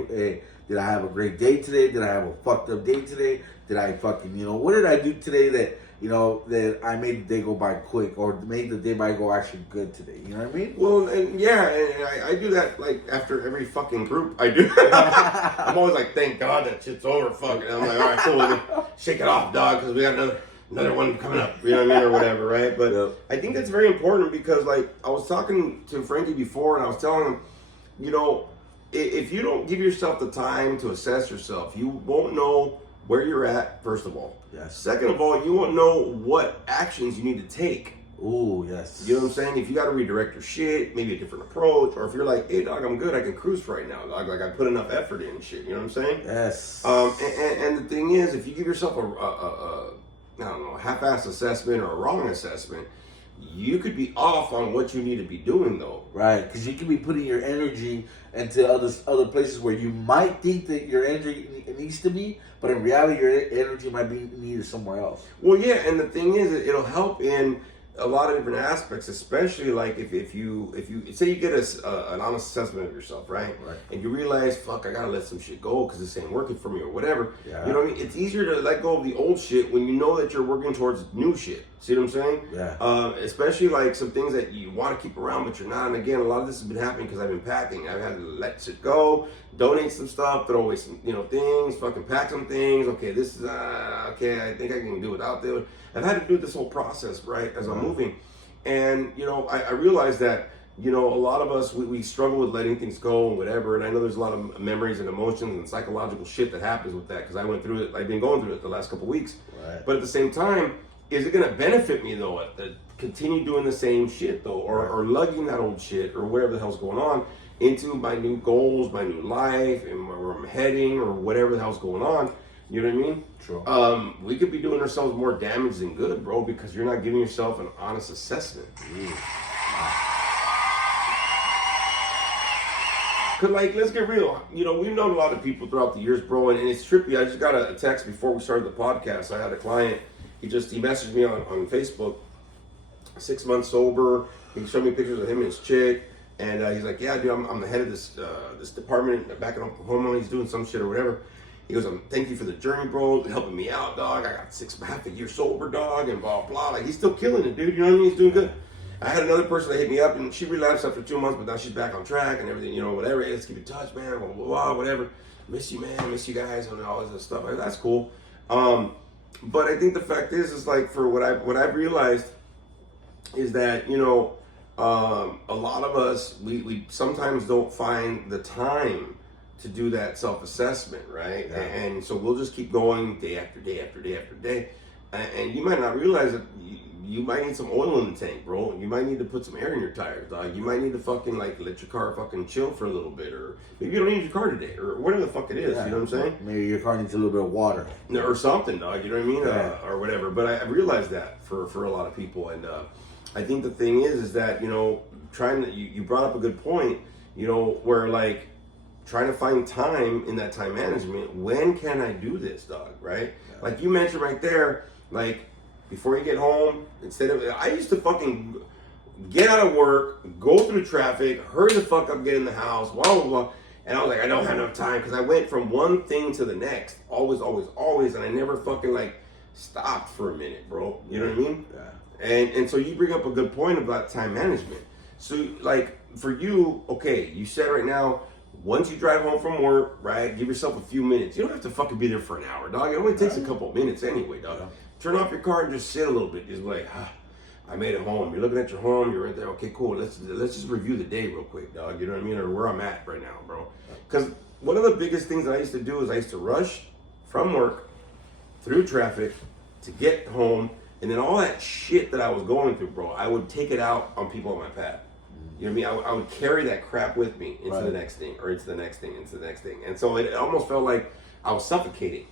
Did I have a great day today? Did I have a fucked up day today? Did I fucking, you know, what did I do today that, you know, that I made the day go by quick or made the day by go actually good today? You know what I mean? Well, and yeah, and I do that like after every fucking group I do. I'm always like, thank God that shit's over, fuck. And I'm like, all right, cool, shake it off, dog, because we got another one coming up, you know what I mean, or whatever, right? But Yep. I think that's very important because, like, I was talking to Frankie before, and I was telling him, you know, if you don't give yourself the time to assess yourself, you won't know where you're at, first of all. Yes. Second of all, you won't know what actions you need to take. Ooh, yes. You know what I'm saying? If you got to redirect your shit, maybe a different approach, or if you're like, hey, dog, I'm good, I can cruise right now, dog, like I put enough effort in and shit, you know what I'm saying? Yes. And the thing is, if you give yourself I don't know, a half-assed assessment or a wrong assessment, you could be off on what you need to be doing, though. Right, because you can be putting your energy into other places where you might think that your energy needs to be, but in reality, your energy might be needed somewhere else. Well, yeah, and the thing is, it'll help in a lot of different aspects, especially like if you say you get an honest assessment of yourself, right? And you realize, fuck, I gotta let some shit go because this ain't working for me or whatever. Yeah. You know what I mean? It's easier to let go of the old shit when you know that you're working towards new shit. See what I'm saying? Yeah. Especially like some things that you want to keep around but you're not. And again, a lot of this has been happening because I've been packing. I've had to let shit go, donate some stuff, throw away some, you know, things, fucking pack some things. Okay, this is okay. I think I can do without this. I've had to do this whole process, right, as I'm moving. And, you know, I realized that, you know, a lot of us, we struggle with letting things go and whatever. And I know there's a lot of memories and emotions and psychological shit that happens with that because I went through it. I've been going through it the last couple of weeks. Right. But at the same time, is it going to benefit me, though, to continue doing the same shit, though, or lugging that old shit or whatever the hell's going on into my new goals, my new life, and where I'm heading or whatever the hell's going on? You know what I mean? True. We could be doing ourselves more damage than good, bro, because you're not giving yourself an honest assessment. Cause like, let's get real. You know, we've known a lot of people throughout the years, bro, and it's trippy. I just got a text before we started the podcast. I had a client. He messaged me on Facebook. 6 months sober. He showed me pictures of him and his chick, and he's like, "Yeah, dude, I'm the head of this department back in Oklahoma. He's doing some shit or whatever." He goes, "Thank you for the journey, bro, helping me out, dog. I got half a year sober, dog, and blah blah." Like, he's still killing it, dude. You know what I mean? He's doing good. I had another person that hit me up, and she relapsed after 2 months, but now she's back on track and everything. You know, whatever. Hey, let's keep in touch, man. Blah blah blah. Whatever. Miss you, man. Miss you guys, and all this stuff. Like, that's cool. But I think the fact is like for what I've realized is that, you know, a lot of us we sometimes don't find the time to do that self-assessment, right? Yeah. And so we'll just keep going day after day after day after day. And you might not realize that you might need some oil in the tank, bro. You might need to put some air in your tires, dog. You might need to fucking like let your car fucking chill for a little bit, or maybe you don't need your car today, or whatever the fuck it is. Yeah. You know what I'm saying? Maybe your car needs a little bit of water. Or something, dog. You know what I mean? Yeah. Or whatever. But I realized that for a lot of people, and I think the thing is that, you know, you brought up a good point. You know, where like trying to find time in that time management. When can I do this, dog? Right? Yeah. Like you mentioned right there, like before you get home, I used to fucking get out of work, go through traffic, hurry the fuck up, get in the house, blah blah blah. And I was like, I don't have enough time because I went from one thing to the next, always, and I never fucking like stopped for a minute, bro. You know what I mean? Yeah. And so you bring up a good point about time management. So like for you, okay, you said right now once you drive home from work, right, give yourself a few minutes. You don't have to fucking be there for an hour, dog. It only takes a couple of minutes anyway, dog. Turn off your car and just sit a little bit. Just like, I made it home. You're looking at your home. You're right there. Okay, cool. Let's just review the day real quick, dog. You know what I mean? Or where I'm at right now, bro. Because one of the biggest things that I used to do is I used to rush from work through traffic to get home, and then all that shit that I was going through, bro, I would take it out on people on my path. You know what I mean? I would carry that crap with me into the next thing, or into the next thing, into the next thing. And so it almost felt like I was suffocating.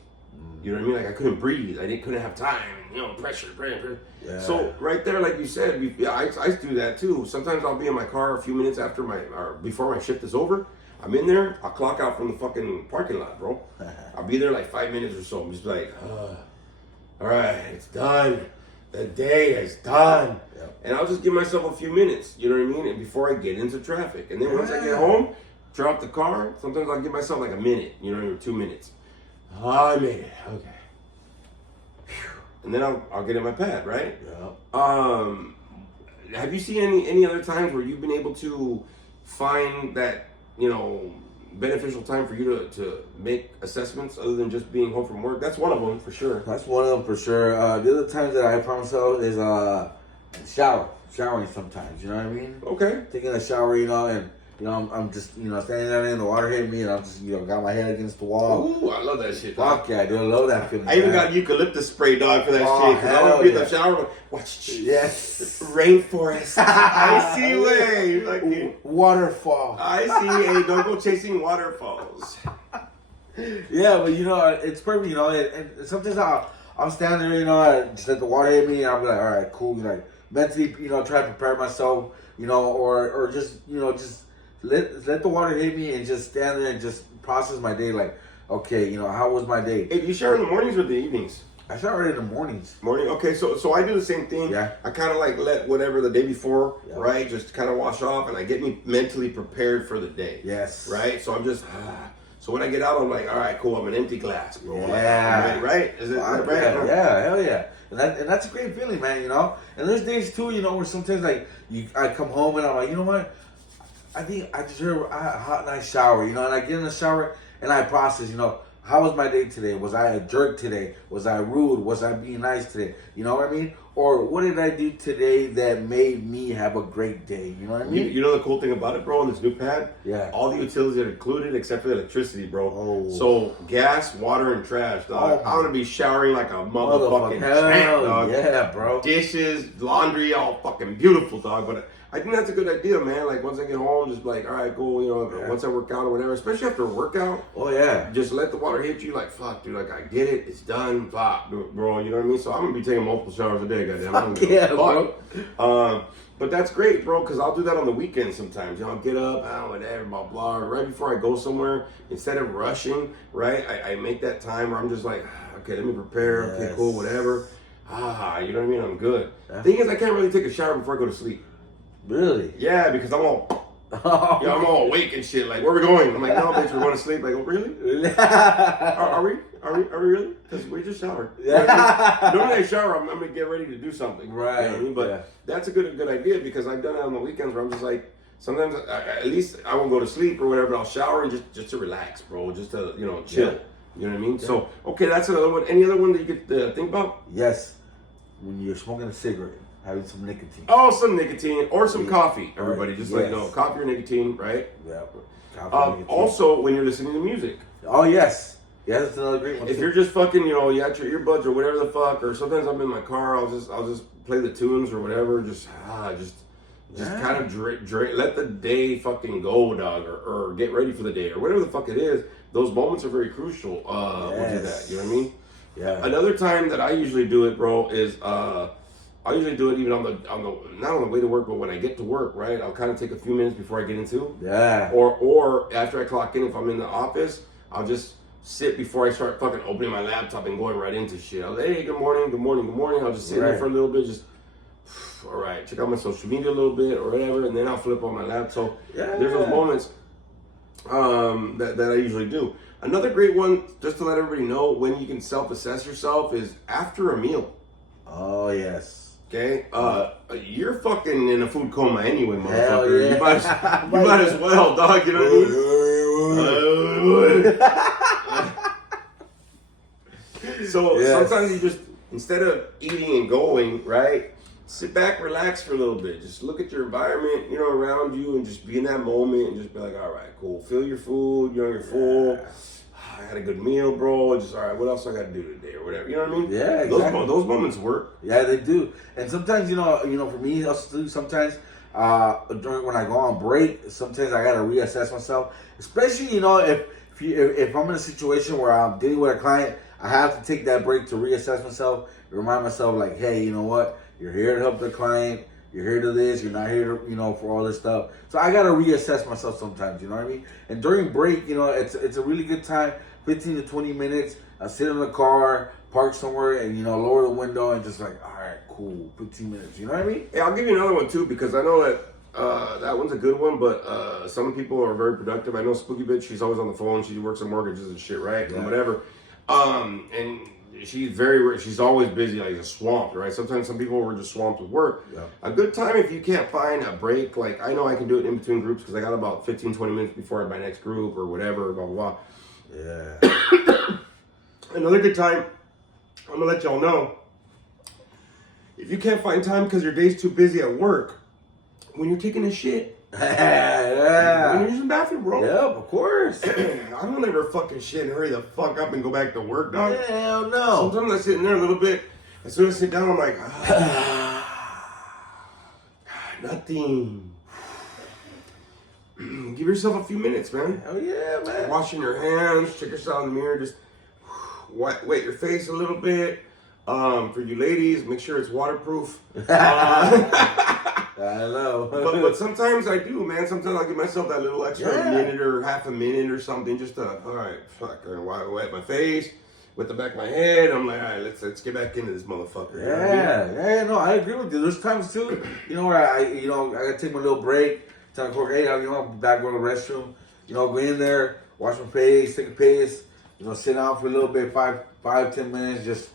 You know what I mean? Like I couldn't breathe. Couldn't have time. You know, pressure. Yeah. So right there, like you said, I do that too. Sometimes I'll be in my car a few minutes before my shift is over. I'm in there. I'll clock out from the fucking parking lot, bro. I'll be there like 5 minutes or so. I'm just like, all right, it's done. The day is done. Yep. And I'll just give myself a few minutes, you know what I mean? And before I get into traffic. And then once I get home, drop the car, sometimes I'll give myself like a minute, you know, or 2 minutes. I made it, okay. Whew. And then I'll get in my pad, right? Yeah. Have you seen any other times where you've been able to find that, you know, beneficial time for you to make assessments other than just being home from work? That's one of them for sure. That's one of them for sure. The other times that I find myself is showering sometimes. You know what I mean? Okay. Taking a shower, you know, and you know I'm just standing there and the water hit me, and I'm just got my head against the wall. Ooh, I love that shit. Fuck yeah, I do love that feeling. I even got eucalyptus spray, dog, for that shit. Cause I want to be in the shower. Watch. Yes. Rainforest. I see waves. Like, waterfall. I see. Hey, don't go chasing waterfalls. Yeah, but it's perfect. And sometimes I'll stand there, I just let the water hit me, and I'll be like, all right, cool. Like mentally, try to prepare myself, or just just let the water hit me and just stand there and just process my day. Like, okay, how was my day? Hey, do you shower in the mornings or the evenings? I shower in the mornings. Morning. Okay, so I do the same thing. Yeah. I kind of like let whatever the day before, right, just kind of wash off, and I get me mentally prepared for the day. Yes. Right. So I'm just. So when I get out, I'm like, all right, cool. I'm an empty glass, bro. Yeah. Right? Is it right? Yeah, hell yeah. And that's a great feeling, man. And there's days too, where sometimes like I come home and I'm like, you know what? I think I deserve a hot, nice shower, and I get in the shower and I process, how was my day today? Was I a jerk today? Was I rude? Was I being nice today? You know what I mean? Or what did I do today that made me have a great day? You know what I mean? You know the cool thing about it, bro, on this new pad? Yeah. All the utilities are included except for the electricity, bro. Oh. So gas, water, and trash, dog. I'm going to be showering like a motherfucking champ, dog. Yeah, bro. Dishes, laundry, all fucking beautiful, dog. But I think that's a good idea, man. Like, once I get home, just like, all right, cool, once I work out or whatever, especially after a workout. Oh, yeah. Just let the water hit you like, fuck, dude, like, I get it. It's done. Fuck, bro, you know what I mean? So I'm going to be taking multiple showers a day, goddamn. Fuck yeah, bro. But that's great, bro, because I'll do that on the weekends sometimes. I'll get up, whatever, blah, blah. Right before I go somewhere, instead of rushing, right, I make that time where I'm just like, okay, let me prepare. Yes. Okay, cool, whatever. You know what I mean? I'm good. Yeah. Thing is, I can't really take a shower before I go to sleep. Really? Yeah, because I'm all awake and shit. Like, where are we going? I'm like, no, bitch, we're going to sleep. Like, oh, really? Are we? Are we really? Because we just showered. Yeah. Normally I shower, I'm going to get ready to do something. Right. You know what I mean? But that's a good idea because I've done it on the weekends where I'm just like, sometimes at least I won't go to sleep or whatever, but I'll shower and just to relax, bro. Just to, chill. Yeah. You know what I mean? Yeah. So, okay, that's another one. Any other one that you could think about? Yes. When you're smoking a cigarette, having some nicotine. Oh, some nicotine or some coffee, everybody. Just coffee or nicotine, right? Yeah. Coffee, nicotine. Also, when you're listening to music. Oh, yes. Yeah, that's another great one. If you're just fucking, you got your earbuds or whatever the fuck, or sometimes I'm in my car, I'll just play the tunes or whatever, just kind of let the day fucking go, dog, or get ready for the day or whatever the fuck it is. Those moments are very crucial. We'll do that. You know what I mean? Yeah. Another time that I usually do it, bro, is I usually do it even on the not on the way to work, but when I get to work, right? I'll kind of take a few minutes before I get into. Yeah. Or after I clock in, if I'm in the office, I'll just sit before I start fucking opening my laptop and going right into shit. I'll hey, good morning. I'll just sit there for a little bit, just all right, check out my social media a little bit or whatever, and then I'll flip on my laptop. So there's those moments that I usually do. Another great one, just to let everybody know when you can self-assess yourself, is after a meal. Oh yes. Okay, you're fucking in a food coma anyway, motherfucker. Hell yeah. You might as well, dog. You know what I mean? So Yes. sometimes you just, instead of eating and going, right, sit back, relax for a little bit. Just look at your environment, around you, and just be in that moment and just be like, all right, cool. Feel your food, you're full. I had a good meal, bro. Just, all right, what else I got to do today or whatever. You know what I mean? Yeah, exactly. Those moments work. Yeah, they do. And sometimes, for me, also sometimes during when I go on break, sometimes I gotta reassess myself. Especially, if I'm in a situation where I'm dealing with a client, I have to take that break to reassess myself, remind myself like, hey, you know what? You're here to help the client. You're here to this. You're not here to, for all this stuff. So I gotta reassess myself sometimes. You know what I mean? And during break, it's a really good time. 15 to 20 minutes. I sit in the car, park somewhere, and lower the window and just like, all right, cool, 15 minutes. You know what I mean? Hey, I'll give you another one too, because I know that that one's a good one, but some people are very productive. I know Spooky Bitch, she's always on the phone. She works on mortgages and shit, right? Yeah. And whatever. And she's always busy, like swamped, right? Sometimes some people were just swamped with work. Yeah. A good time if you can't find a break, like I know I can do it in between groups because I got about 15, 20 minutes before my next group or whatever, blah, blah, blah. Yeah. Another good time, I'm gonna let y'all know. If you can't find time because your day's too busy at work, when you're taking a shit, Yeah. when you're using the bathroom, bro. Yep, of course. I don't ever fucking shit and hurry the fuck up and go back to work, dog. Hell no. Sometimes I sit in there a little bit. As soon as I sit down, I'm like, nothing. Give yourself a few minutes, man. Oh yeah, man. Washing your hands, check yourself in the mirror, just wet your face a little bit. For you ladies, make sure it's waterproof. I know. but sometimes I do, man. Sometimes I give myself that little extra minute or half a minute or something, just to, all right, fuck, I wet my face, wet the back of my head. I'm like, all right, let's get back into this motherfucker. You know what I mean? Yeah, no, I agree with you. There's times too, where I gotta take my little break, tell the clerk, hey, I'll be back, go to the restroom, go in there, wash my face, take a piss, sit down for a little bit, 5-10 minutes, just,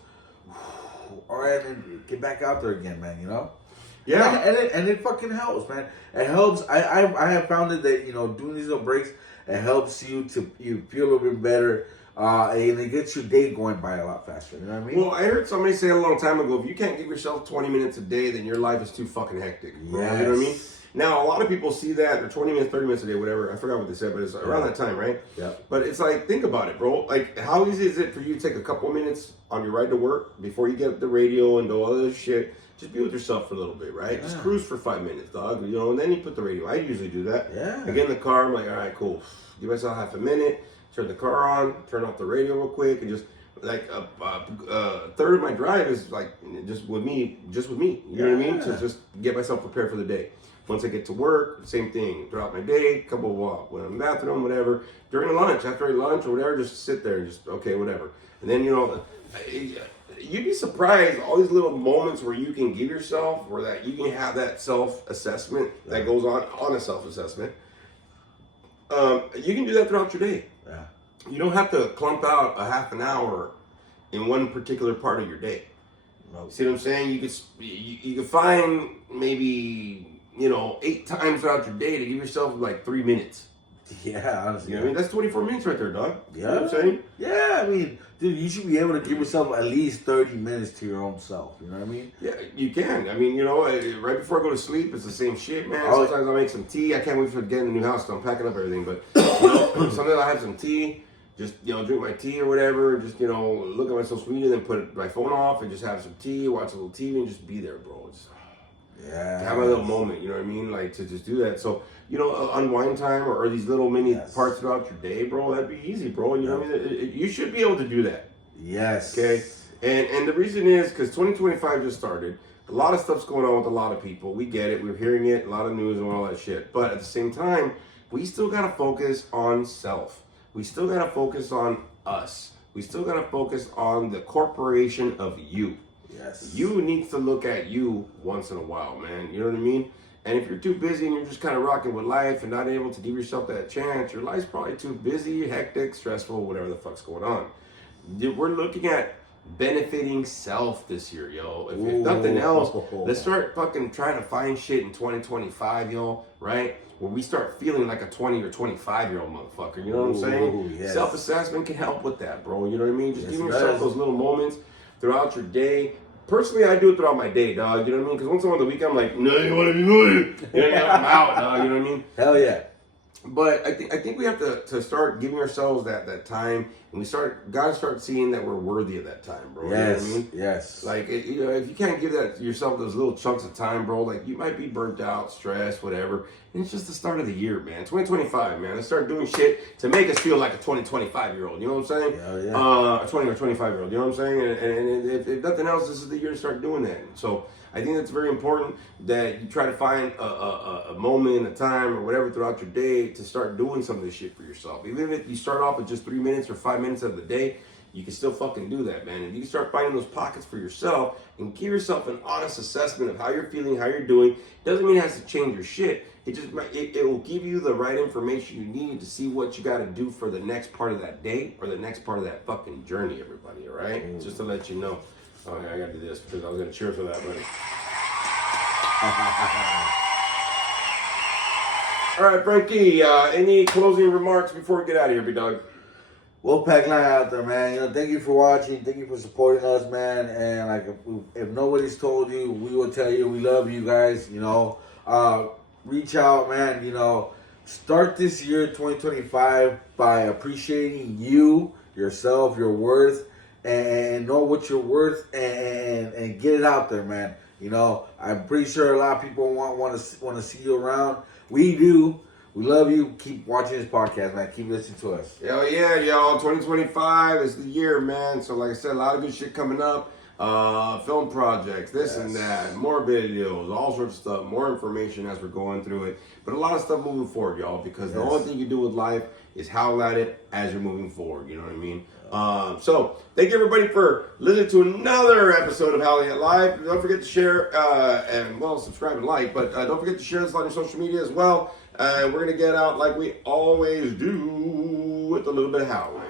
all right, and get back out there again, man, Yeah. And it fucking helps, man. It helps. I have found it that, doing these little breaks, it helps you feel a little bit better. And it gets your day going by a lot faster. You know what I mean? Well, I heard somebody say a long time ago, if you can't give yourself 20 minutes a day, then your life is too fucking hectic. Bro. Yes. You know what I mean? Now, a lot of people see that, or 20 minutes, 30 minutes a day, whatever. I forgot what they said, but it's around that time, right? Yeah. But it's like, think about it, bro. Like, how easy is it for you to take a couple of minutes on your ride to work before you get the radio and do all this shit? Just be with yourself for a little bit, right? Yeah. Just cruise for 5 minutes, dog. And then you put the radio. I usually do that. Yeah. I get in the car, I'm like, all right, cool. Give myself half a minute, turn the car on, turn off the radio real quick, and just like a third of my drive is like just with me. You know what I mean? To just get myself prepared for the day. Once I get to work, same thing. Throughout my day, couple of walk, when I'm in the bathroom, whatever. During lunch, after I eat lunch or whatever, just sit there and just okay, whatever. And then you'd be surprised all these little moments where you can give yourself, or that you can have that self-assessment that goes on a self-assessment. You can do that throughout your day. Yeah. You don't have to clump out a half an hour in one particular part of your day. See what I'm saying? You could find maybe 8 times throughout your day to give yourself like 3 minutes. Yeah, honestly. You know what I mean? That's 24 minutes right there, dog. Yeah. You know what I'm saying? Yeah, I mean, dude, you should be able to give yourself at least 30 minutes to your own self. You know what I mean? Yeah, you can. I mean, right before I go to sleep, it's the same shit, man. Oh. Sometimes I'll make some tea. I can't wait for getting a new house, so I'm packing up everything. But sometimes I'll have some tea, just, drink my tea or whatever. Just, look at myself sweet and then put my phone off and just have some tea, watch a little TV and just be there, bro. Yeah. Have a little moment, you know what I mean? Like, to just do that. So, unwind time or these little mini parts throughout your day, bro, that'd be easy, bro. You know what I mean? You should be able to do that. Yes. Okay? And the reason is because 2025 just started. A lot of stuff's going on with a lot of people. We get it. We're hearing it. A lot of news and all that shit. But at the same time, we still got to focus on self. We still got to focus on us. We still got to focus on the corporation of you. Yes. You need to look at you once in a while, man. You know what I mean? And if you're too busy and you're just kind of rocking with life and not able to give yourself that chance, your life's probably too busy, hectic, stressful, whatever the fuck's going on. We're looking at benefiting self this year, yo. If nothing else, let's start fucking trying to find shit in 2025, yo, right? Where we start feeling like a 20 or 25-year-old motherfucker, you know what I'm saying? Yes. Self-assessment can help with that, bro. You know what I mean? Just Yes, giving it yourself does. those little moments throughout your day. Personally, I do it throughout my day, dog. You know what I mean? Because once I'm on the weekend, I'm like, no, you want to be moving? You know, I'm out, dog. You know what I mean? Hell yeah. But I think we have to start giving ourselves that time, and gotta start seeing that we're worthy of that time, bro. Yes, you know what I mean? yes. Like, you know, if you can't give that yourself those little chunks of time, bro, like you might be burnt out, stressed, whatever. And it's just the start of the year, man. 2025, man. Let's start doing shit to make us feel like a 25-year-old. You know what I'm saying? Hell yeah. A 20 or 25-year-old. You know what I'm saying? And if nothing else, this is the year to start doing that. So I think that's very important that you try to find a moment, a time, or whatever throughout your day to start doing some of this shit for yourself. Even if you start off with just 3 minutes or 5 minutes of the day, you can still fucking do that, man. And you can start finding those pockets for yourself and give yourself an honest assessment of how you're feeling, how you're doing. Doesn't mean it has to change your shit. It will give you the right information you need to see what you got to do for the next part of that day or the next part of that fucking journey, everybody, all right? Just to let you know. Oh, yeah, I got to do this because I was going to cheer for that, buddy. All right, Frankie, any closing remarks before we get out of here, big dog? Wolfpack Line out there, man. You know, thank you for watching. Thank you for supporting us, man. And like, if nobody's told you, we will tell you we love you guys. You know, reach out, man. You know, start this year 2025 by appreciating you, yourself, your worth, and know what you're worth, and get it out there, man. You know, I'm pretty sure a lot of people want to see you around. We do. We love you. Keep watching this podcast, man. Keep listening to us. Hell yeah, y'all. 2025 is the year, man. So like I said, a lot of good shit coming up. Film projects, this and that, more videos, all sorts of stuff, more information as we're going through it. But a lot of stuff moving forward, y'all, because the only thing you do with life is howl at it as you're moving forward. You know what I mean? So thank you everybody for listening to another episode of Howling at Life. Don't forget to share and subscribe and like, but don't forget to share this on your social media as well. We're gonna get out like we always do with a little bit of howling.